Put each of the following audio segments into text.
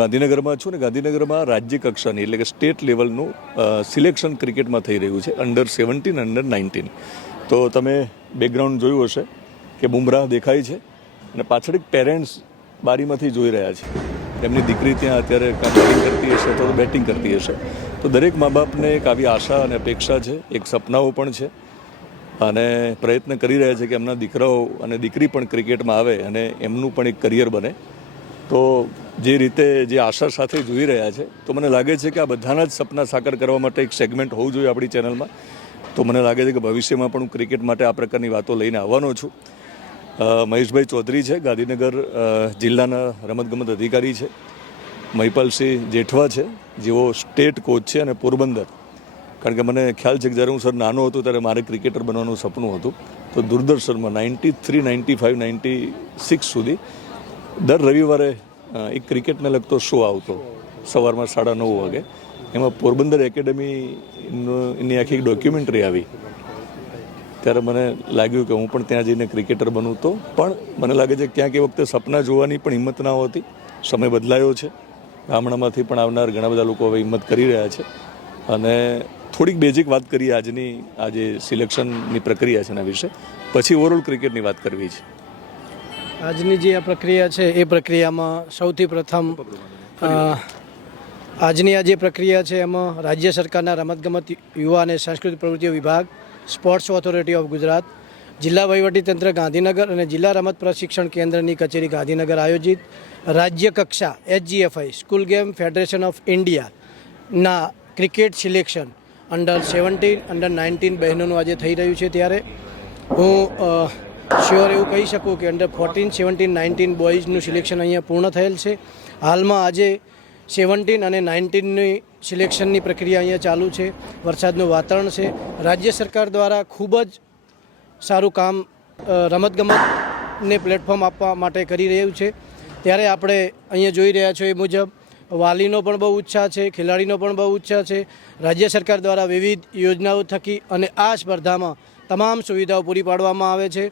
ગાંધીનગરમાં છું ને ગાંધીનગરમાં રાજ્ય કક્ષાની એટલે કે સ્ટેટ લેવલનું સિલેક્શન ક્રિકેટમાં થઈ રહ્યું છે અંડર સેવન્ટીન અંડર નાઇન્ટીન તો તમે બેકગ્રાઉન્ડ જોયું હશે કે બુમરાહ દેખાય છે અને પાછળ એક પેરેન્ટ્સ બારીમાંથી જોઈ રહ્યા છે. એમની દીકરી ત્યાં અત્યારે કાં બોલિંગ કરતી હશે તો બેટિંગ કરતી હશે. તો દરેક મા બાપને એક આવી આશા અને અપેક્ષા છે, એક સપનાઓ પણ છે. અને પ્રયત્ન કરી રહ્યા છે કે એમના દીકરાઓ અને દીકરી પણ ક્રિકેટમાં આવે અને એમનું પણ એક કરિયર બને. તો જે રીતે જે આશા સાથે જોઈ રહ્યા છે, તો મને લાગે છે કે આ બધાના જ સપના સાકાર કરવા માટે એક સેગમેન્ટ હોવું જોઈએ આપણી ચેનલમાં તો મને લાગે છે કે ભવિષ્યમાં પણ હું ક્રિકેટ માટે આ પ્રકારની વાતો લઈને આવવાનો છું. મહેશભાઈ ચૌધરી છે, ગાંધીનગર જિલ્લાના રમતગમત અધિકારી છે. મહિપાલસિંહ જેઠવા છે, જેઓ સ્ટેટ કોચ છે અને પોરબંદર. કારણ કે મને ખ્યાલ છે કે જ્યારે હું સર નાનો હતો ત્યારે મારે ક્રિકેટર બનવાનું સપનું હતું. તો દૂરદર્શનમાં ninety three ninety five ninety six સુધી દર રવિવારે એક ક્રિકેટને લગતો શો આવતો સવારમાં સાડા નવ વાગે. એમાં પોરબંદર એકેડેમીની આખી એક ડોક્યુમેન્ટરી આવી. ત્યારે મને લાગ્યું કે હું પણ ત્યાં જઈને ક્રિકેટર બનું તો, પણ મને લાગે છે ક્યાંક એ વખતે સપના જોવાની પણ હિંમત ના હોતી. સમય બદલાયો છે. ગામડામાંથી પણ આવનાર ઘણા બધા લોકો હવે હિંમત કરી રહ્યા છે. અને થોડીક બેઝિક વાત કરીએ આજની આ જે સિલેક્શનની પ્રક્રિયા છે એના વિશે. પછી ઓવરઓલ ક્રિકેટની વાત કરવી છે. આજની જે આ પ્રક્રિયા છે, એ પ્રક્રિયામાં સૌથી પ્રથમ આજની આ જે પ્રક્રિયા છે, એમાં રાજ્ય સરકારના રમતગમત યુવા અને સાંસ્કૃતિક પ્રવૃત્તિઓ વિભાગ, સ્પોર્ટ્સ ઓથોરિટી ઓફ ગુજરાત, જિલ્લા વહીવટીતંત્ર ગાંધીનગર અને જિલ્લા રમત પ્રશિક્ષણ કેન્દ્રની કચેરી ગાંધીનગર આયોજિત રાજ્ય કક્ષા HGFI school game federation of ઇન્ડિયાના cricket selection under seventeen, under nineteen બહેનોનું આજે થઈ રહ્યું છે ત્યારે. હું શ્યોર એવું કહી શકું કે અંડર ફોર્ટીન સેવન્ટીન નાઇન્ટીન બોયઝનું સિલેક્શન અહીંયા પૂર્ણ થયેલ છે. હાલમાં આજે સેવન્ટીન અને નાઇન્ટીનની સિલેક્શનની પ્રક્રિયા અહીંયા ચાલુ છે. વરસાદનું વાતાવરણ છે. રાજ્ય સરકાર દ્વારા ખૂબ જ સારું કામ રમતગમતને પ્લેટફોર્મ આપવા માટે કરી રહ્યું છે. ત્યારે આપણે અહીંયા જોઈ રહ્યા છો એ મુજબ વાલીનો પણ બહુ ઉત્સાહ છે, ખેલાડીનો પણ બહુ ઉત્સાહ છે. રાજ્ય સરકાર દ્વારા વિવિધ યોજનાઓ થકી અને આ સ્પર્ધામાં તમામ સુવિધાઓ પૂરી પાડવામાં આવે છે.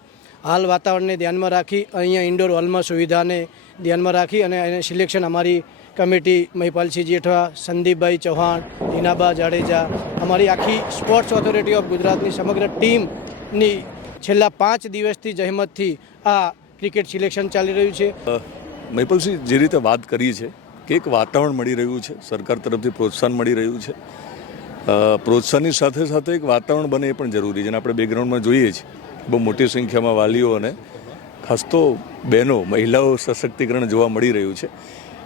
હાલ વાતાવરણને ધ્યાનમાં રાખી અહીંયા ઇન્ડોર હોલમાં સુવિધાને ધ્યાનમાં રાખી અને એને સિલેક્શન અમારી કમિટી મહિપાલસિંહ જેઠવા, સંદીપભાઈ ચૌહાણ ટીનાબા જાડેજા, અમારી આખી સ્પોર્ટ્સ ઓથોરિટી ઓફ ગુજરાતની સમગ્ર ટીમની છેલ્લા પાંચ દિવસથી જહેમતથી આ ક્રિકેટ સિલેક્શન ચાલી રહ્યું છે. મહિપાલસિંહ, જે રીતે વાત કરી છે કે એક વાતાવરણ મળી રહ્યું છે, સરકાર તરફથી પ્રોત્સાહન મળી રહ્યું છે. પ્રોત્સાહનની સાથે સાથે એક વાતાવરણ બને એ પણ જરૂરી છે અને આપણે બેકગ્રાઉન્ડમાં જોઈએ છીએ. બહુ મોટી સંખ્યામાં વાલીઓ અને ખાસ તો બહેનો, મહિલાઓ સશક્તિકરણ જોવા મળી રહ્યું છે.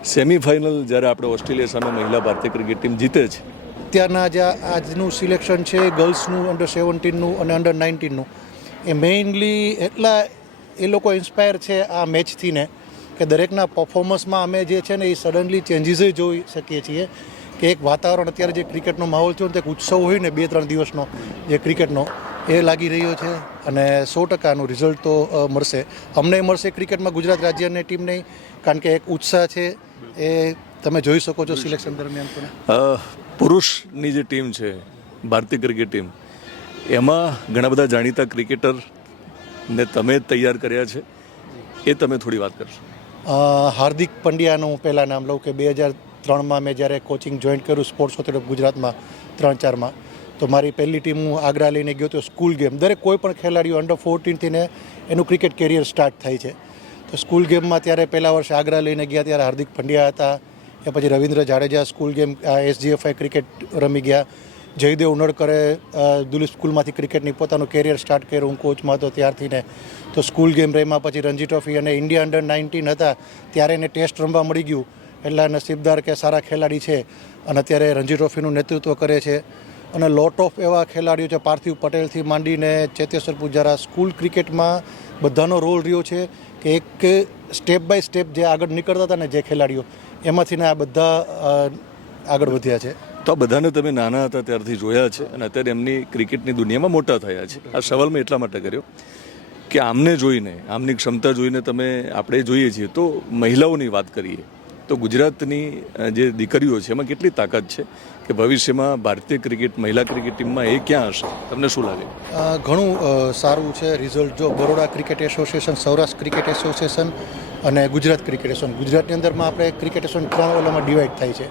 સેમિફાઇનલ જ્યારે આપણે ઓસ્ટ્રેલિયા સામે મહિલા ભારતીય ક્રિકેટ ટીમ જીતે છે. અત્યારના જે આજનું સિલેક્શન છે, ગર્લ્સનું અંડર સેવન્ટીનનું અને અંડર નાઇન્ટીનનું એ મેઇનલી એટલા એ લોકો ઇન્સ્પાયર છે આ મેચથી ને કે દરેકના પર્ફોમન્સમાં અમે જે છે ને એ સડનલી ચેન્જીસ જોઈ શકીએ છીએ કે એક વાતાવરણ અત્યારે જે ક્રિકેટનો માહોલ થયો ને તે ઉત્સવ હોય ને બે ત્રણ દિવસનો જે ક્રિકેટનો એ લાગી રહ્યો છે અને સો ટકાનું રિઝલ્ટ તો મળશે. અમને મળશે ક્રિકેટમાં ગુજરાત રાજ્યની ટીમ નહીં કારણ કે એક ઉત્સાહ છે એ તમે જોઈ શકો છો સિલેક્શન દરમિયાન પણ. પુરુષની જે ટીમ છે ભારતીય ક્રિકેટ ટીમ એમાં ઘણા બધા જાણીતા ક્રિકેટર ને તમે તૈયાર કર્યા છે એ તમે થોડી વાત કરશો. હાર્દિક પંડ્યાનું હું પહેલાં નામ લઉં કે બે હજાર ત્રણમાં મેં જ્યારે કોચિંગ જોઈન કર્યું સ્પોર્ટ્સ ઓથોરિટી ઓફ ગુજરાતમાં ત્રણ ચારમાં. તો મારી પહેલી ટીમ હું આગ્રા લઈને ગયો તો સ્કૂલ ગેમ. દરેક કોઈ પણ ખેલાડીઓ અંડર ફોર્ટીનથી ને એનું ક્રિકેટ કેરિયર સ્ટાર્ટ થાય છે. તો સ્કૂલ ગેમમાં ત્યારે પહેલા વર્ષે આગ્રા લઈને ગયા ત્યારે હાર્દિક પંડ્યા હતા એ પછી Ravindra Jadeja school game SGFI cricket રમી ગયા. જયદેવ ઉનડકરે અ, દુલીપ સ્કૂલમાંથી ક્રિકેટની પોતાનું કેરિયર સ્ટાર્ટ કર્યું હું કોચમાં હતો ત્યારથી ને. તો સ્કૂલ ગેમ રમ્યા પછી રણજી ટ્રોફી અને ઇન્ડિયા અંડર નાઇન્ટીન હતા ત્યારે એને ટેસ્ટ રમવા મળી ગયું. એટલા નસીબદાર કે સારા ખેલાડી છે. અને અત્યારે રણજી ટ્રોફીનું નેતૃત્વ કરે છે. અને લોટ ઓફ એવા ખેલાડીઓ છે, પાર્થિવ પટેલથી માંડીને ચેતેશ્વર પૂજારા સ્કૂલ ક્રિકેટમાં બધાનો રોલ રહ્યો છે કે એક સ્ટેપ બાય સ્ટેપ જે આગળ નીકળતા હતા ને જે ખેલાડીઓ એમાંથીને આ બધા આગળ વધ્યા છે. તો બધાને તમે નાના હતા ત્યારથી જોયા છે અને અત્યારે એમની ક્રિકેટની દુનિયામાં મોટા થયા છે. આ સવાલ મેં એટલા માટે કર્યો કે આમને જોઈને, આમની ક્ષમતા જોઈને તમે આપણે જોઈએ છીએ તો મહિલાઓની વાત કરીએ તો ગુજરાતની જે દીકરીઓ છે એમાં કેટલી તાકાત છે? કે ભવિષ્યમાં ભારતીય ક્રિકેટ, મહિલા ક્રિકેટ ટીમમાં એ ક્યાં હશે? તમને શું લાગે? ઘણું સારું છે રિઝલ્ટ. જો Baroda cricket association, Saurashtra cricket association અને ગુજરાત ક્રિકેટ એસોસિએશન. ગુજરાતની અંદરમાં આપણે ક્રિકેટ એસોસિએશન ત્રણ ઓલામાં ડિવાઈડ થાય છે.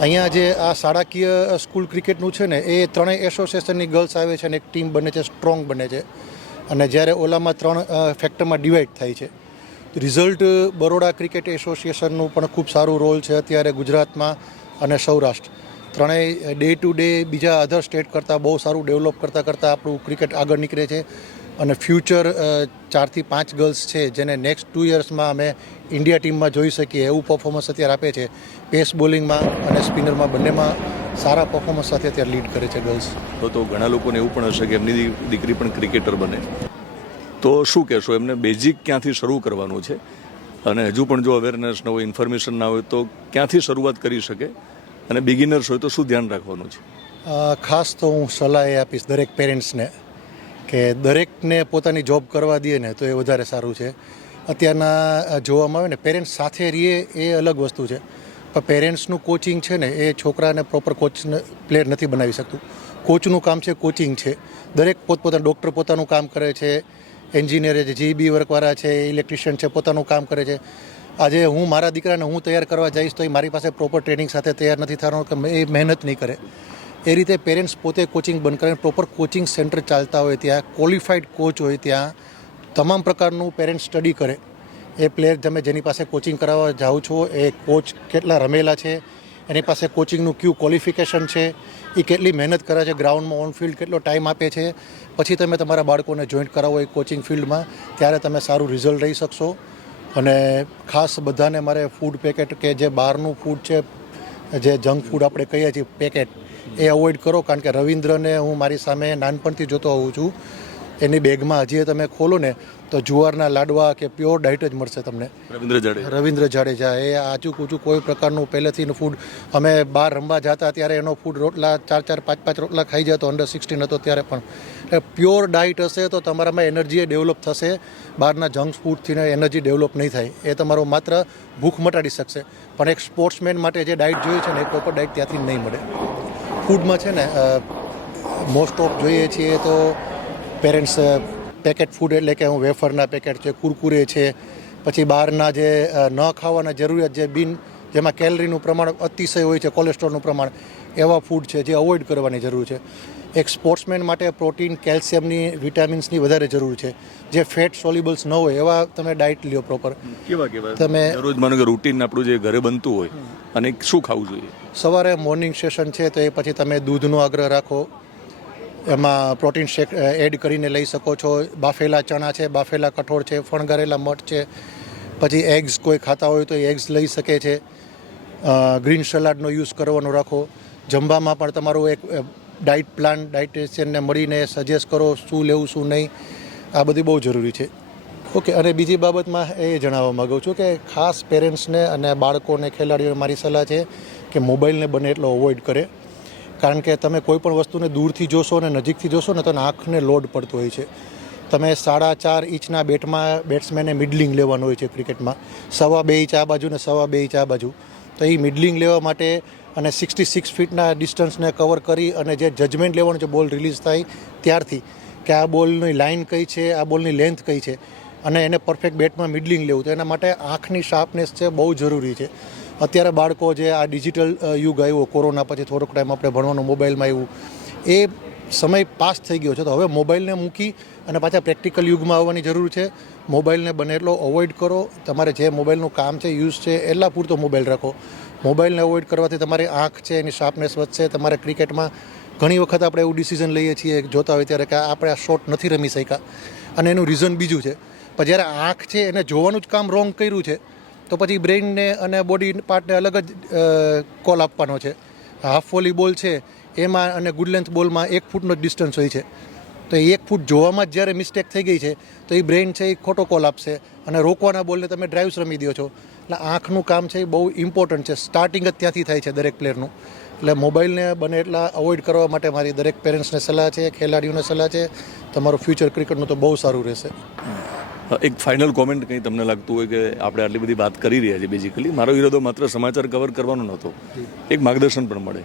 અહીંયા જે આ શાળાકીય સ્કૂલ ક્રિકેટનું છે ને, એ ત્રણેય એસોસિએશનની ગર્લ્સ આવે છે અને એક ટીમ બને છે, સ્ટ્રોંગ બને છે. અને જ્યારે ઓલામાં ત્રણ ફેક્ટરમાં ડિવાઈડ થાય છે. રિઝલ્ટ બરોડા ક્રિકેટ એસોસિએશનનું પણ ખૂબ સારું રોલ છે અત્યારે ગુજરાતમાં અને સૌરાષ્ટ્ર. ત્રણેય ડે ટુ ડે બીજા અધર સ્ટેટ કરતાં બહુ સારું ડેવલપ કરતાં કરતાં આપણું ક્રિકેટ આગળ નીકળે છે. અને ફ્યુચર ચારથી પાંચ ગર્લ્સ છે જેને નેક્સ્ટ ટુ યર્સમાં અમે ઇન્ડિયા ટીમમાં જોઈ શકીએ એવું પરફોર્મન્સ અત્યારે આપે છે. પેસ બોલિંગમાં અને સ્પિનરમાં બંનેમાં સારા પરફોર્મન્સ સાથે અત્યારે લીડ કરે છે ગર્લ્સ તો તો ઘણા લોકોને એવું પણ હશે કે એમની દીકરી પણ ક્રિકેટર બને. તો શું કહેશો, એમને બેઝિક ક્યાંથી શરૂ કરવાનું છે? અને હજુ પણ જો અવેરનેસ ન હોય ઇન્ફોર્મેશન ના હોય, તો ક્યાંથી શરૂઆત કરી શકે? અને બિગિનર્સ હોય તો શું ધ્યાન રાખવાનું છે? ખાસ તો હું સલાહ એ આપીશ દરેક પેરેન્ટ્સને કે દરેકને પોતાની જોબ કરવા દઈએ ને તો એ વધારે સારું છે. અત્યારના જોવામાં આવે ને પેરેન્ટ્સ સાથે રહીએ એ અલગ વસ્તુ છે. પણ પેરેન્ટ્સનું કોચિંગ છે ને એ છોકરાને પ્રોપર કોચ પ્લેયર નથી બનાવી શકતું. કોચનું કામ છે કોચિંગ છે. દરેક પોતપોતાનું ડૉક્ટર પોતાનું કામ કરે છે એન્જિનિયર છે જીબી વર્કવાળા છે ઇલેક્ટ્રિશિયન છે, પોતાનું કામ કરે છે. આજે હું મારા દીકરાને હું તૈયાર કરવા જઈશ તો એ મારી પાસે પ્રોપર ટ્રેનિંગ સાથે તૈયાર નથી થવાનો કે એ મહેનત નહીં કરે. એ રીતે પેરેન્ટ્સ પોતે કોચિંગ બંધ કરે પ્રોપર કોચિંગ સેન્ટર ચાલતા હોય ત્યાં ક્વોલિફાઈડ કોચ હોય ત્યાં, તમામ પ્રકારનું પેરેન્ટ્સ સ્ટડી કરે. એ પ્લેયર તમે જેની પાસે કોચિંગ કરાવવા જાઓ છો, એ કોચ કેટલા રમેલા છે, એની પાસે કોચિંગનું ક્યુ ક્વોલિફિકેશન છે, એ કેટલી મહેનત કરે છે ગ્રાઉન્ડમાં ઓન કેટલો ટાઈમ આપે છે. પછી તમે તમારા બાળકોને જોઈન્ટ કરાવો એ કોચિંગ ફિલ્ડમાં ત્યારે તમે સારું રિઝલ્ટ લઈ શકશો. અને ખાસ બધાને મારે ફૂડ પેકેટ કે જે બહારનું ફૂડ છે, જે જંક ફૂડ આપણે કહીએ છીએ પેકેટ એ અવોઇડ કરો. કારણ કે રવિન્દ્રને હું મારી સામે નાનપણથી જોતો હોઉં છું. એની બેગમાં હજી તમે ખોલો ને તો જુવારના લાડવા કે પ્યોર ડાયટ જ મળશે તમને. રવિન્દ્ર જાડેજા. રવિન્દ્ર જાડેજા એ આચું કૂચું કોઈ પ્રકારનું પહેલેથી ફૂડ અમે બહાર રમવા જતા ત્યારે એનો ફૂડ રોટલા ચાર ચાર પાંચ પાંચ રોટલા ખાઈ જતો અંડર સિક્સટીન હતો ત્યારે પણ. એટલે પ્યોર ડાયટ હશે તો તમારામાં એનર્જી ડેવલપ થશે બહારના જંક ફૂડથી એનર્જી ડેવલપ નહીં થાય. એ તમારો માત્ર ભૂખ મટાડી શકશે. પણ એક સ્પોર્ટ્સમેન માટે જે ડાયટ જોઈએ છે ને એ પ્રોપર ડાયટ ત્યાંથી નહીં મળે. ફૂડમાં છે ને મોસ્ટ ઓફ જોઈએ છીએ તો પેરેન્ટ્સ પેકેટ ફૂડ એટલે કે હું વેફરના પેકેટ છે કુરકુરે છે પછી બહારના જે ન ખાવાના જરૂરિયાત જે બિન જેમાં કેલરીનું પ્રમાણ અતિશય હોય છે કોલેસ્ટ્રોલનું પ્રમાણ એવા ફૂડ છે જે અવોઇડ કરવાની જરૂર છે. એક સ્પોર્ટ્સમેન માટે પ્રોટીન કેલ્શિયમની વિટામિન્સની વધારે જરૂર છે. જે ફેટ સોલ્યુબલ્સ ન હોય એવા તમે ડાયટ લ્યો પ્રોપર કેવા કેવા? તમે- રોજ માનો કે રૂટીન આપણું જે ઘરે બનતું હોય અને શું ખાવું જોઈએ? સવારે મોર્નિંગ સેશન છે તો એ પછી તમે દૂધનો આગ્રહ રાખો. એમાં પ્રોટીન શેક એડ કરીને લઈ શકો છો. બાફેલા ચણા છે, બાફેલા કઠોળ છે, ફણગારેલા મઠ છે, પછી એગ્સ કોઈ ખાતા હોય તો એગ્સ લઈ શકે છે. ગ્રીન સલાડનો યુઝ કરવાનો રાખો. જમવામાં પણ તમારું એક ડાયટ પ્લાન, ડાયટિશિયનને મળીને સજેસ્ટ કરો શું લેવું, શું નહીં. આ બધી બહુ જરૂરી છે. ઓકે, અને બીજી બાબતમાં એ જણાવવા માગું છું કે ખાસ પેરેન્ટ્સને અને બાળકોને, ખેલાડીઓને મારી સલાહ છે કે મોબાઈલને બને એટલો અવોઇડ કરે. કારણ કે તમે કોઈ પણ વસ્તુને દૂરથી જોશો અને નજીકથી જોશો ને તો આંખને લોડ પડતો હોય છે. તમે સાડા ચાર ઇંચના બેટમાં બેટ્સમેને મિડલિંગ લેવાનું હોય છે ક્રિકેટમાં. સવા બે ઇંચ આ બાજુ ને સવા બે ઇંચ આ બાજુ. તો એ મિડલિંગ લેવા માટે અને સિક્સટી સિક્સ ફીટના ડિસ્ટન્સને કવર કરી અને જે જજમેન્ટ લેવાનું છે, બોલ રિલીઝ થાય ત્યારથી કે આ બોલની લાઇન કઈ છે, આ બોલની લેન્થ કઈ છે અને એને પરફેક્ટ બેટમાં મિડલિંગ લેવું. તો એના માટે આંખની શાર્પનેસ છે બહુ જરૂરી છે. અત્યારે બાળકો જે આ ડિજિટલ યુગ આવ્યો, કોરોના પછી થોડોક ટાઈમ આપણે ભણવાનું મોબાઈલમાં આવ્યું, એ સમય પાસ થઈ ગયો છે. તો હવે મોબાઈલને મૂકી અને પાછા પ્રેક્ટિકલ યુગમાં આવવાની જરૂર છે. મોબાઈલને બને એટલો અવોઇડ કરો. તમારે જે મોબાઈલનું કામ છે યુઝ છે, એટલા પૂરતો મોબાઈલ રાખો. મોબાઈલને અવોઇડ કરવાથી તમારી આંખ છે, એની શાર્પનેસ વધશે. તમારે ક્રિકેટમાં ઘણી વખત આપણે એવું ડિસિઝન લઈએ છીએ, જોતા હોય ત્યારે કે આપણે આ શોટ નથી રમી શક્યા. અને એનું રીઝન બીજું છે. પણ જ્યારે આંખ છે, એને જોવાનું જ કામ રોંગ કર્યું છે તો પછી બ્રેઇનને અને બોડી પાર્ટને અલગ જ કોલ આપવાનો છે. હાફ વોલી બોલ છે, એમાં અને ગુડ લેન્થ બોલમાં એક ફૂટનો જ ડિસ્ટન્સ હોય છે. તો એક ફૂટ જોવામાં જ જ્યારે મિસ્ટેક થઈ ગઈ છે, તો એ બ્રેઇન છે એ ખોટો કોલ આપશે અને રોકવાના બોલને તમે ડ્રાઇવ્સ રમી દો છો. એટલે આંખનું કામ છે એ બહુ ઇમ્પોર્ટન્ટ છે. સ્ટાર્ટિંગ જ ત્યાંથી થાય છે દરેક પ્લેયરનું એટલે મોબાઈલને બને એટલા અવોઇડ કરવા માટે મારી દરેક પેરેન્ટ્સને સલાહ છે, ખેલાડીઓને સલાહ છે. તમારું ફ્યુચર ક્રિકેટનું તો બહુ સારું રહેશે. એક ફાઇનલ કોમેન્ટ કંઈ તમને લાગતું હોય કે આપણે આટલી બધી વાત કરી રહ્યા છીએ બેઝિકલી મારો ઈરાદો માત્ર સમાચાર કવર કરવાનો નહોતો. એક માર્ગદર્શન પણ મળે.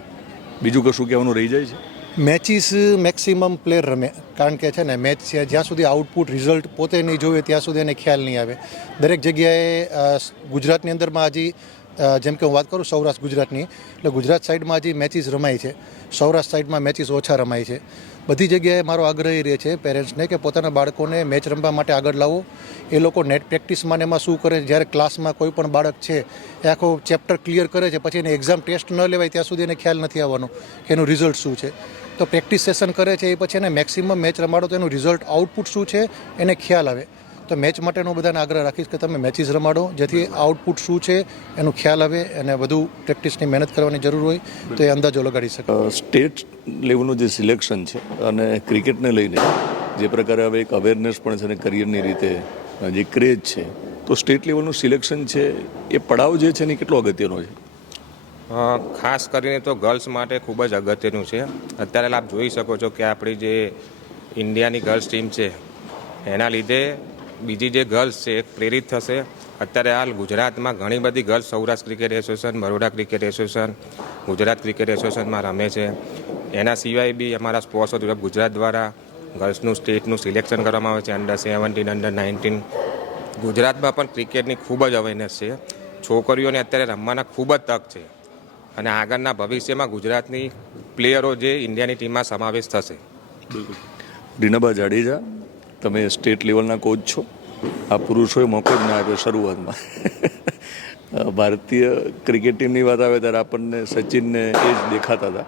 બીજું કશું કહેવાનું રહી જાય છે? મેચિસ મેક્સિમમ પ્લેયર રમે. કારણ કે છે ને મેચ છે, જ્યાં સુધી આઉટપુટ રિઝલ્ટ પોતે નહીં જોવે, ત્યાં સુધી એને ખ્યાલ નહીં આવે. દરેક જગ્યાએ ગુજરાતની અંદરમાં હજી જેમ કે હું વાત કરું સૌરાષ્ટ્ર ગુજરાતની, એટલે ગુજરાત સાઈડમાં હજી મેચિસ રમાય છે. સૌરાષ્ટ્ર સાઈડમાં મેચિસ ઓછા રમાય છે. બધી જગ્યાએ મારો આગ્રહ એ રહે છે પેરેન્ટ્સને કે પોતાના બાળકોને મેચ રમવા માટે આગળ લાવો. એ લોકો નેટ પ્રેક્ટિસમાં એમાં શું કરે જ્યારે ક્લાસમાં કોઈ પણ બાળક છે, એ આખો ચેપ્ટર ક્લિયર કરે છે, પછી એને એક્ઝામ ટેસ્ટ ન લેવાય ત્યાં સુધી એને ખ્યાલ નથી આવવાનો કે એનું રિઝલ્ટ શું છે. તો પ્રેક્ટિસ સેશન કરે છે એ પછી એને મેક્સિમમ મેચ રમાડો તો એનું રિઝલ્ટ આઉટપુટ શું છે? એને ખ્યાલ આવે. તો મેચ માટેનો બધાને આગ્રહ રાખીશ કે તમે મેચિસ રમાડો. જેથી આઉટપુટ શું છે એનું ખ્યાલ આવે અને વધુ પ્રેક્ટિસની મહેનત કરવાની જરૂર હોય તો એ અંદાજો લગાડી શકે. સ્ટેટ લેવલનું જે સિલેક્શન છે અને ક્રિકેટને લઈને જે પ્રકારે હવે એક અવેરનેસ પણ છે અને કરિયરની રીતે જે ક્રેઝ છે તો સ્ટેટ લેવલનું સિલેક્શન છે એ પડાવ જે છે ને એ કેટલો અગત્યનો છે? ખાસ કરીને તો ગર્લ્સ માટે ખૂબ જ અગત્યનું છે. અત્યારે આપ જોઈ શકો છો કે આપણી જે ઇન્ડિયાની ગર્લ્સ ટીમ છે એના લીધે બીજી જે ગર્લ્સ છે એ પ્રેરિત થશે. અત્યારે હાલ ગુજરાતમાં ઘણી બધી girls Saurashtra cricket association, Baroda cricket association, Gujarat cricket એસોસિએશનમાં રમે છે. એના સિવાય બી અમારા સ્પોર્ટ્સ ઓથોરિટી ગુજરાત દ્વારા ગર્લ્સનું સ્ટેટનું સિલેક્શન કરવામાં આવે છે અંડર સેવન્ટીન અંડર નાઇન્ટીન ગુજરાતમાં પણ ક્રિકેટની ખૂબ જ અવેરનેસ છે. છોકરીઓને અત્યારે રમવાના ખૂબ જ તક છે. અને આગળના ભવિષ્યમાં ગુજરાતની પ્લેયરો જે ઇન્ડિયાની ટીમમાં સમાવેશ થશે. રીનાબા જાડેજા? તમે સ્ટેટ લેવલના કોચ છો. આ પુરુષોએ મોકો જ ના આપ્યો શરૂઆતમાં. ભારતીય ક્રિકેટ ટીમની વાત આવે ત્યારે આપણને સચિનને એ જ દેખાતા હતા.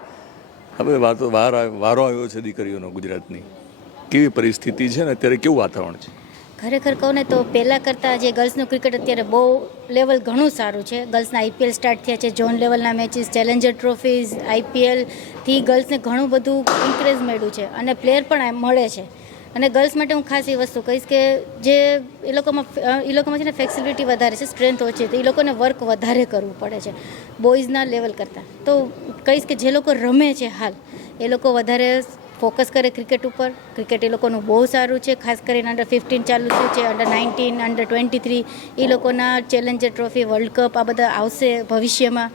હવે વાતો, વાર વારો આવ્યો છે દીકરીઓનો ગુજરાતની. કેવી પરિસ્થિતિ છે ને અત્યારે કેવું વાતાવરણ છે? ખરેખર કહું ને તો પહેલાં કરતાં જે ગર્લ્સનું ક્રિકેટ અત્યારે બહુ લેવલ ઘણું સારું છે. ગર્લ્સના આઈપીએલ સ્ટાર્ટ થયા છે ઝોન લેવલના મેચીસ ચેલેન્જર ટ્રોફીઝ આઈપીએલથી ગર્લ્સને ઘણું બધું ઇન્કરેજ મળ્યું છે અને પ્લેયર પણ મળે છે. અને ગર્લ્સ માટે હું ખાસ એ વસ્તુ કહીશ કે જે એ લોકોમાં એ લોકોમાં છે ને ફ્લેક્સિબિલિટી વધારે છે સ્ટ્રેન્થ ઓછી તો એ લોકોને વર્ક વધારે કરવું પડે છે બોયઝના લેવલ કરતાં. તો કહીશ કે જે લોકો રમે છે હાલ, એ લોકો વધારે ફોકસ કરે ક્રિકેટ ઉપર. ક્રિકેટ એ લોકોનું બહુ સારું છે, ખાસ કરીને અંડર ફિફ્ટીન ચાલુ થયું છે under nineteen under twenty three એ લોકોના ચેલેન્જર ટ્રોફી વર્લ્ડ કપ આ બધા આવશે ભવિષ્યમાં.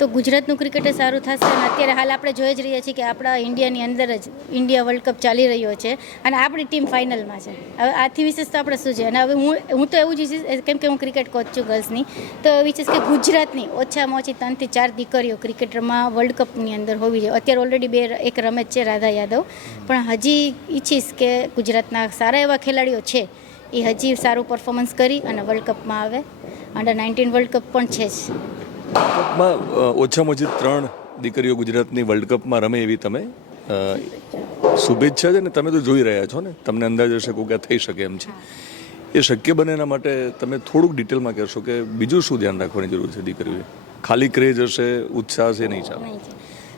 તો ગુજરાતનું ક્રિકેટ સારું થશે અને અત્યારે હાલ આપણે જોઈ જ રહ્યા છીએ કે આપણા ઇન્ડિયાની અંદર જ ઇન્ડિયા વર્લ્ડ કપ ચાલી રહ્યો છે અને આપણી ટીમ ફાઇનલમાં છે. હવે આથી વિશેષ તો આપણે શું છે? અને હવે હું હું તો એવું જ ઈચ્છીશ કેમ કે હું ક્રિકેટ કોચ છું ગર્લ્સની તો વિશેષ કે ગુજરાતની ઓછામાં ઓછી ત્રણથી ચાર દીકરીઓ ક્રિકેટમાં વર્લ્ડ કપની અંદર હોવી જોઈએ. અત્યારે ઓલરેડી બે એક રમે છે રાધા યાદવ. પણ હજી ઈચ્છીશ કે ગુજરાતના સારા એવા ખેલાડીઓ છે, એ હજી સારું પરફોર્મન્સ કરી અને વર્લ્ડ કપમાં આવે. અંડર નાઇન્ટીન વર્લ્ડ કપ પણ છે જ. કપમાં ઓછામાં ઓછી ત્રણ દીકરીઓ ગુજરાતની વર્લ્ડ કપમાં રમે એવી તમે શુભેચ્છા છે ને તમે તો જોઈ રહ્યા છો ને, તમને અંદાજ હશે કે આ થઈ શકે એમ છે. એ શક્ય બને એના માટે તમે થોડુંક ડિટેલમાં કહેશો કે બીજું શું ધ્યાન રાખવાની જરૂર છે દીકરીઓએ? ખાલી ક્રેઝ હશે, ઉત્સાહ હશે, નહીં ચાલે?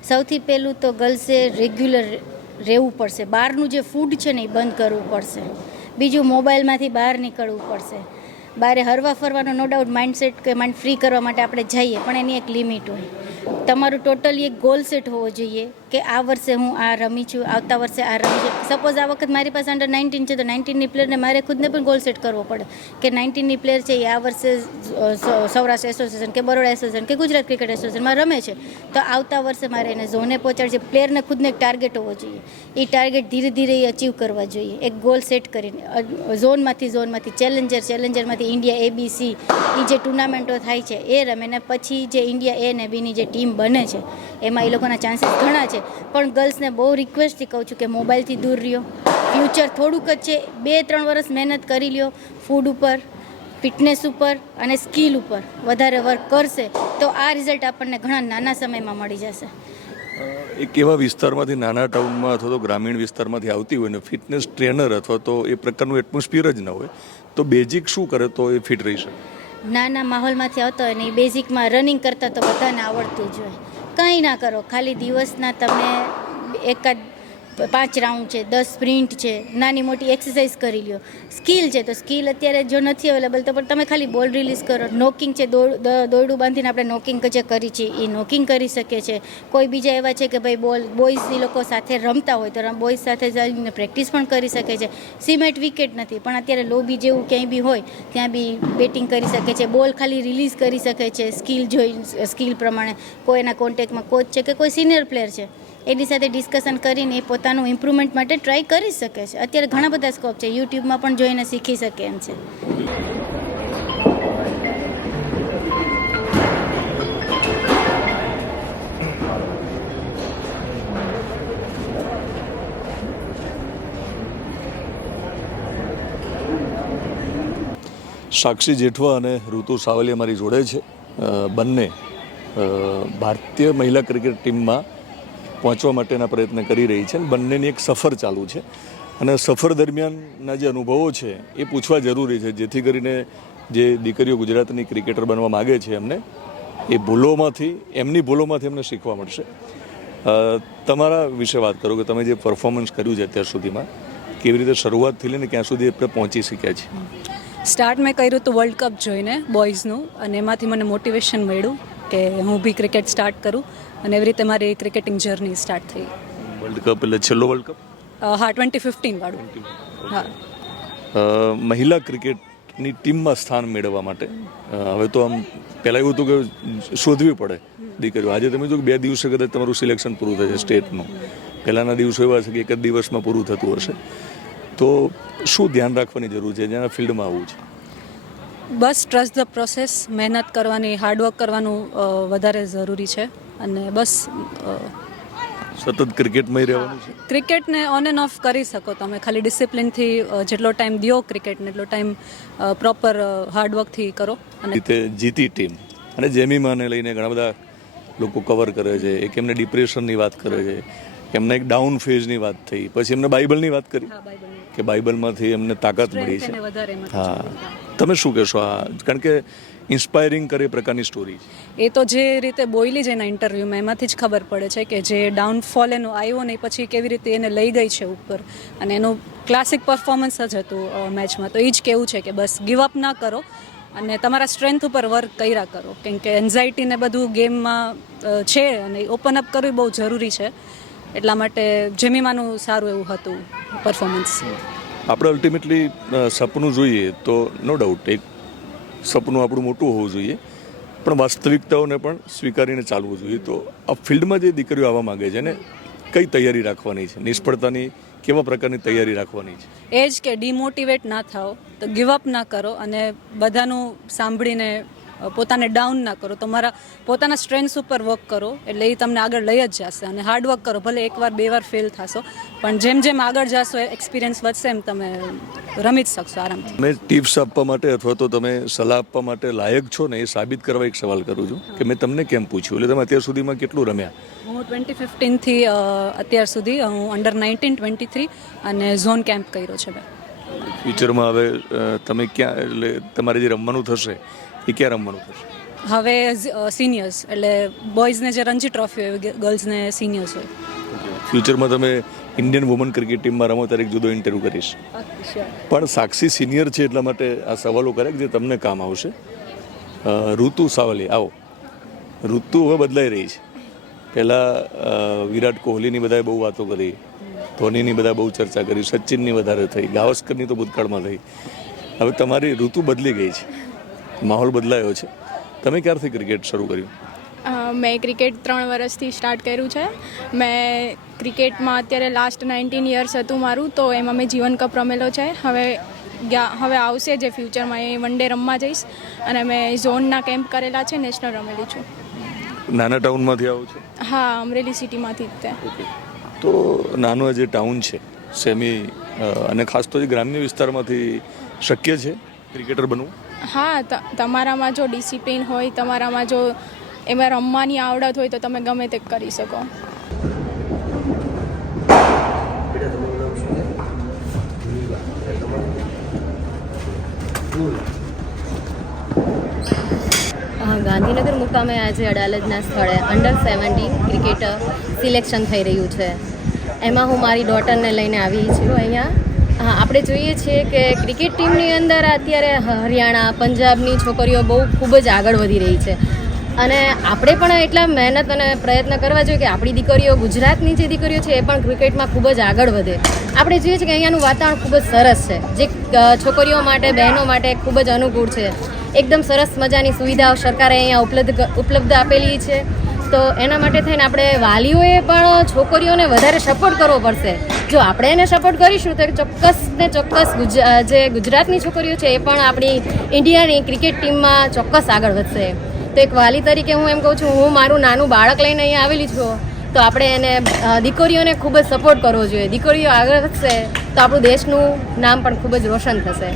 સૌથી પહેલું તો ગર્લ્સે રેગ્યુલર રહેવું પડશે. બહારનું જે ફૂડ છે ને એ બંધ કરવું પડશે. બીજું મોબાઈલમાંથી બહાર નીકળવું પડશે. બહારે હરવા ફરવાનો નો ડાઉટ માઇન્ડસેટ કે માઇન્ડ ફ્રી કરવા માટે આપણે જઈએ, પણ એની એક લિમિટ હોય. તમારું ટોટલી એક ગોલ સેટ હોવો જોઈએ. કે આ વર્ષે હું આ રમી છું, આવતા વર્ષે આ રમી છું. સપોઝ આ વખત મારી પાસે અંડર નાઇન્ટીન છે, તો નાઇન્ટીનની પ્લેયરને મારે ખુદને પણ ગોલ સેટ કરવો પડે. કે નાઇન્ટીનની પ્લેયર છે એ આ વર્ષે સૌરાષ્ટ્ર એસોસિએશન કે બરોડા એસોસિએશન કે ગુજરાત ક્રિકેટ એસોસિએશનમાં રમે છે. તો આવતા વર્ષે મારે એને ઝોને પહોંચાડશે પ્લેયરને ખુદને એક ટાર્ગેટ હોવો જોઈએ. એ ટાર્ગેટ ધીરે ધીરે એ અચીવ કરવા જોઈએ. એક ગોલ સેટ કરીને ઝોનમાંથી ઝોનમાંથી ચેલેન્જર ચેલેન્જરમાંથી ઇન્ડિયા એબીસી એ જે ટુર્નામેન્ટો થાય છે, એ રમે. ને પછી જે ઇન્ડિયા એ ને બીની જે ટીમ બને છે એમાં એ લોકોના ચાન્સીસ ઘણા છે. પણ ગર્લ્સને બહુ રિક્વેસ્ટથી કહું છું કે મોબાઈલથી દૂર રહ્યો. ફ્યુચર થોડુંક જ છે. બે ત્રણ વર્ષ મહેનત કરી લ્યો ફૂડ ઉપર ફિટનેસ ઉપર અને સ્કિલ ઉપર. વધારે વર્ક કરશે તો આ રિઝલ્ટ આપણને ઘણા નાના સમયમાં મળી જશે. એક એવા વિસ્તારમાંથી નાના ટાઉનમાં અથવા તો ગ્રામીણ વિસ્તારમાંથી આવતી હોય ને ફિટનેસ ટ્રેનર અથવા તો એ પ્રકારનું એટમોસ્ફિયર જ ન હોય તો બેઝિક શું કરે તો એ ફિટ રહી શકે? નાના માહોલમાંથી આવતો હોય ને એ બેઝિકમાં રનિંગ કરતાં તો બધાને આવડતું જ હોય. કંઈ ના કરો. ખાલી દિવસના તમે એકાદ પાંચ રાઉન્ડ છે, દસ સ્પ્રિન્ટ છે, નાની મોટી એક્સરસાઇઝ કરી લ્યો. સ્કિલ છે તો સ્કિલ અત્યારે જો નથી અવેલેબલ તો પણ તમે ખાલી બોલ રિલીઝ કરો. નોકિંગ છે દોરડું બાંધીને આપણે નોકિંગ જે કરી છે. એ નોકિંગ કરી શકે છે. કોઈ બીજા એવા છે કે ભાઈ બોલ બોયઝ એ લોકો સાથે રમતા હોય તો બોયઝ સાથે જઈને પ્રેક્ટિસ પણ કરી શકે છે. સિમેન્ટ વિકેટ નથી, પણ અત્યારે લોબી જેવું ક્યાંય બી હોય, ત્યાં બી બેટિંગ કરી શકે છે. બોલ ખાલી રિલીઝ કરી શકે છે સ્કિલ જોઈ સ્કિલ પ્રમાણે. કોઈ એના કોન્ટેક્ટમાં કોચ છે કે કોઈ સિનિયર પ્લેયર છે. એની સાથે ડિસ્કશન કરીને એ પોતાનું ઇમ્પ્રુવમેન્ટ માટે ટ્રાય કરી શકે છે. અત્યારે ઘણા બધા સ્કોપ છે. યુટ્યુબમાં પણ જોઈને શીખી શકે એમ છે. સાક્ષી જેઠવા અને ઋતુ સાવલી અમારી જોડે છે. બંને ભારતીય મહિલા ક્રિકેટ ટીમમાં પહોંચવા માટેના પ્રયત્ન કરી રહી છે. બંનેની એક સફર ચાલુ છે. અને સફર દરમિયાનના જે અનુભવો છે, એ પૂછવા જરૂરી છે. જેથી કરીને જે દીકરીઓ ગુજરાતની ક્રિકેટર બનવા માગે છે એમને, એ ભૂલોમાંથી, એમની ભૂલોમાંથી એમને શીખવા મળશે. તમારા વિશે વાત કરો કે તમે જે પરફોર્મન્સ કર્યું છે અત્યાર સુધીમાં, કેવી રીતે શરૂઆતથી લઈને ક્યાં સુધી આપણે પહોંચી શક્યા છીએ? સ્ટાર્ટ મેં કર્યું હતું વર્લ્ડ કપ જોઈને બોયઝનું અને એમાંથી મને મોટિવેશન મળ્યું કે હું બી ક્રિકેટ સ્ટાર્ટ કરું. અને એવી રીતે મારી ક્રિકેટિંગ જર્ની સ્ટાર્ટ થઈ. વર્લ્ડ કપ એટલે છેલ્લો વર્લ્ડ કપ હા ટ્વેન્ટી ફિફ્ટીન વાળું. હા. મહિલા ક્રિકેટની ટીમમાં સ્થાન મેળવવા માટે હવે તો આમ પહેલાં એવું હતું કે શોધવી પડે દીકરીઓ. આજે તમે જો કે બે દિવસે કદાચ તમારું સિલેક્શન પૂરું થશે સ્ટેટનું. પહેલાંના દિવસો એવા છે કે એક જ દિવસમાં પૂરું થતું હશે. તો શું ધ્યાન રાખવાની જરૂર છે? જેના ફિલ્ડમાં આવવું છે? બસ ટ્રસ્ટ ધ પ્રોસેસ મહેનત કરવાની હાર્ડવર્ક કરવાનું વધારે જરૂરી છે. અને બસ સતત ક્રિકેટમાં રહેવાનું છે? ક્રિકેટને ઓન એન્ડ ઓફ કરી શકો તમે. ખાલી ડિસિપ્લિનથી જેટલો ટાઈમ દો ક્રિકેટને એટલો ટાઈમ પ્રોપર હાર્ડવર્કથી કરો. અને રીતે જીતી ટીમ અને જેમીમાને લઈને ઘણા બધા લોકો કવર કરે છે એક એમને ડિપ્રેશનની વાત કરે છે એમને એક ડાઉન ફેઝની વાત થઈ. પછી એમને બાઇબલની વાત કરી? કે બાઇબલમાંથી એમને તાકાત મળી છે. હા. તમે શું કહેશો આ? કારણ કે ઇન્સ્પાયરિંગ કરે એ પ્રકારની સ્ટોરી એ તો જે રીતે બોયલી જ એના ઇન્ટરવ્યૂમાં એમાંથી જ ખબર પડે છે કે જે ડાઉનફોલ એનો આવ્યો ને પછી કેવી રીતે એને લઈ ગઈ છે ઉપર. અને એનું ક્લાસિક પરફોર્મન્સ જ હતું મેચમાં. તો એ જ કેવું છે કે બસ ગિવ અપ ના કરો અને તમારા સ્ટ્રેન્થ ઉપર વર્ક કર્યા કરો. કેમ કે એન્ઝાઇટી ને બધું ગેમમાં છે અને ઓપન અપ કરવું બહુ જરૂરી છે. એટલા માટે જેમીમાનું સારું એવું હતું પરફોર્મન્સ આપણે અલ્ટિમેટલી સપનું જોઈએ તો નો ડાઉટ એક સપનું આપણું મોટું હોવું જોઈએ, પણ વાસ્તવિકતાઓને પણ સ્વીકારીને ચાલવું જોઈએ. તો આ ફિલ્ડમાં જે દીકરીઓ આવવા માંગે છે ને કઈ તૈયારી રાખવાની છે? નિષ્ફળતાની કેવા પ્રકારની તૈયારી રાખવાની છે? એ જ કે ડિમોટિવેટ ના થાઓ, તો ગિવ અપ ના કરો અને બધાનું સાંભળીને પોતાને ડાઉન ના કરો. તમારા પોતાના સ્ટ્રેન્થ્સ ઉપર વર્ક કરો. એટલે એ તમને આગળ લઈ જ જશે. અને હાર્ડ વર્ક કરો. ભલે એકવાર બે વાર ફેલ થશો. પણ જેમ જેમ આગળ જશો એક્સપિરિયન્સ વધશે એમ તમે રમી જ શકશો આરામથી. મેં ટિપ્સ આપવા માટે અથવા તો તમે સલાહ આપવા માટે લાયક છો ને એ સાબિત કરવા એક સવાલ કરું છું કે મેં તમને કેમ પૂછ્યું? એટલે તમે અત્યાર સુધીમાં કેટલું રમ્યા? હું ટ્વેન્ટી ફિફ્ટીનથી અત્યાર સુધી હું અંડર નાઇન્ટીન ટ્વેન્ટી થ્રી અને ઝોન કેમ્પ કર્યો છે મેં ફ્યુચરમાં હવે તમે ક્યાં એટલે તમારે જે રમવાનું થશે એ ક્યાં રમવાનું થશે? હવે સિનિયર્સ એટલે બોયઝને જે રણજી ટ્રોફી હોય ગર્લ્સને સિનિયર્સ હોય. ફ્યુચરમાં તમે ઇન્ડિયન વુમન ક્રિકેટ ટીમમાં રમો ત્યારે એક જુદો ઇન્ટરવ્યૂ કરીશ. પણ સાક્ષી સિનિયર છે એટલા માટે આ સવાલો કર્યા કે જે તમને કામ આવશે. ઋતુ સાવલી આવો. ઋતુ હવે બદલાઈ રહી છે. પહેલાં વિરાટ કોહલીની બધાએ બહુ વાતો કરી. ધોનીની બધા બહુ ચર્ચા કરી. સચિનની વધારે થઈ. ગાવસ્કરની તો ભૂતકાળમાં થઈ. હવે તમારી ઋતુ બદલી ગઈ છે. માહોલ બદલાયો છે. તમે ક્યારથી ક્રિકેટ શરૂ કર્યું? મેં ક્રિકેટ ત્રણ વર્ષથી સ્ટાર્ટ કર્યું છે. મેં ક્રિકેટમાં અત્યારે લાસ્ટ નાઇન્ટીન યર્સ હતું મારું તો એમાં મેં જીવન કપ રમેલો છે. હવે હવે આવશે જે ફ્યુચરમાં એ વન ડે રમવા જઈશ. અને મેં ઝોનના કેમ્પ કરેલા છે નેશનલ રમેલી છું. નાના ટાઉનમાંથી આવો છો? હા અમરેલી સિટીમાંથી જ તે. તો નાનો જે ટાઉન છે સેમી અને ખાસ તો જે ગ્રામ્ય વિસ્તારમાંથી શક્ય છે ક્રિકેટર બનવું? હા ત- તમારામાં જો ડિસિપ્લિન હોય તમારામાં જો એમાં રમવાની આવડત હોય તો તમે ગમે તે કરી શકો. ગાંધીનગર મુકામે આજે અડાલજના સ્થળે અંડર સેવન્ટીન ક્રિકેટ સિલેક્શન થઈ રહ્યું છે. એમાં હું મારી ડોટરને લઈને આવી છું અહીંયા. હા, આપણે જોઈએ છીએ કે ક્રિકેટ ટીમની અંદર અત્યારે હરિયાણા, પંજાબની છોકરીઓ બહુ ખૂબ જ આગળ વધી રહી છે. અને આપણે પણ એટલા મહેનત અને પ્રયત્ન કરવા જોઈએ કે આપણી દીકરીઓ ગુજરાતની જે દીકરીઓ છે, એ પણ ક્રિકેટમાં ખૂબ જ આગળ વધે. આપણે જોઈએ છીએ કે અહીંયાનું વાતાવરણ ખૂબ જ સરસ છે. જે છોકરીઓ માટે, બહેનો માટે ખૂબ જ અનુકૂળ છે. એકદમ સરસ મજાની સુવિધાઓ સરકારે અહીંયા ઉપલબ્ધ ઉપલબ્ધ આપેલી છે. તો એના માટે થઈને આપણે વાલીઓએ પણ છોકરીઓને વધારે સપોર્ટ કરવો પડશે. જો આપણે એને સપોર્ટ કરીશું તો ચોક્કસ ને ચોક્કસ જે ગુજરાતની છોકરીઓ છે એ પણ આપણી ઇન્ડિયાની ક્રિકેટ ટીમમાં ચોક્કસ આગળ વધશે. તો એક વાલી તરીકે હું એમ કહું છું, હું મારું નાનું બાળક લઈને અહીંયા આવેલી છું, તો આપણે એને દીકરીઓને ખૂબ જ સપોર્ટ કરવો જોઈએ. દીકરીઓ આગળ વધશે તો આપણું દેશનું નામ પણ ખૂબ જ રોશન થશે.